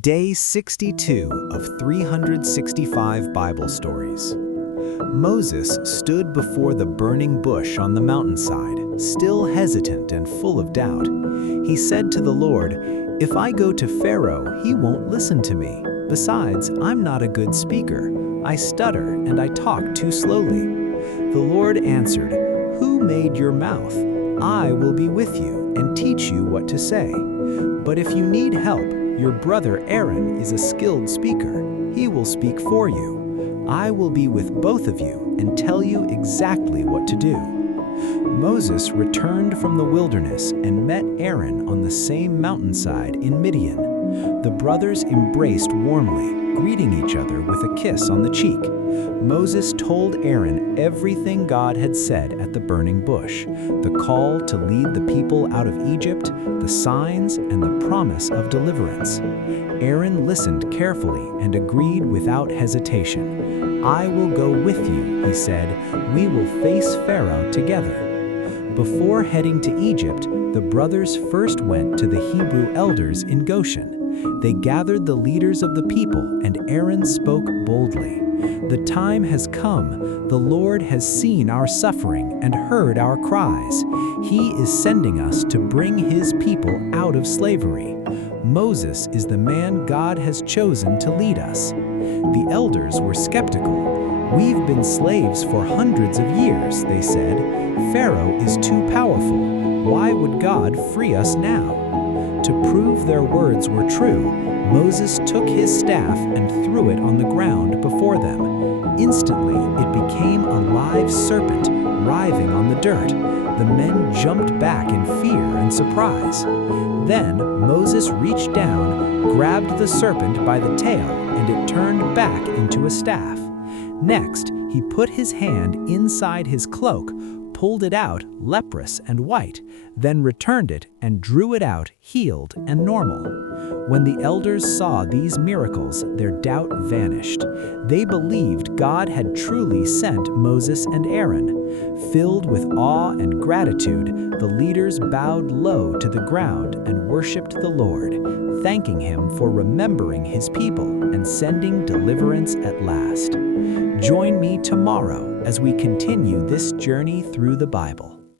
Day 62 of 365 Bible Stories. Moses stood before the burning bush on the mountainside, still hesitant and full of doubt. He said to the Lord, "If I go to Pharaoh, he won't listen to me. Besides, I'm not a good speaker. I stutter and I talk too slowly." The Lord answered, "Who made your mouth? I will be with you and teach you what to say. But if you need help, your brother Aaron is a skilled speaker. He will speak for you. I will be with both of you and tell you exactly what to do." Moses returned from the wilderness and met Aaron on the same mountainside in Midian. The brothers embraced warmly, greeting each other with a kiss on the cheek. Moses told Aaron everything God had said at the burning bush, the call to lead the people out of Egypt, the signs, and the promise of deliverance. Aaron listened carefully and agreed without hesitation. "I will go with you," he said. "We will face Pharaoh together." Before heading to Egypt, the brothers first went to the Hebrew elders in Goshen. They gathered the leaders of the people, and Aaron spoke boldly. "The time has come. The Lord has seen our suffering and heard our cries. He is sending us to bring his people out of slavery. Moses is the man God has chosen to lead us." The elders were skeptical. "We've been slaves for hundreds of years," they said. "Pharaoh is too powerful. Why would God free us now?" To prove their words were true, Moses took his staff and threw it on the ground before them. Instantly, it became a live serpent, writhing on the dirt. The men jumped back in fear and surprise. Then Moses reached down, grabbed the serpent by the tail, and it turned back into a staff. Next, he put his hand inside his cloak, pulled it out, leprous and white, then returned it and drew it out, healed and normal. When the elders saw these miracles, their doubt vanished. They believed God had truly sent Moses and Aaron. Filled with awe and gratitude, the leaders bowed low to the ground and worshiped the Lord, thanking him for remembering his people and sending deliverance at last. Join me tomorrow as we continue this journey through the Bible.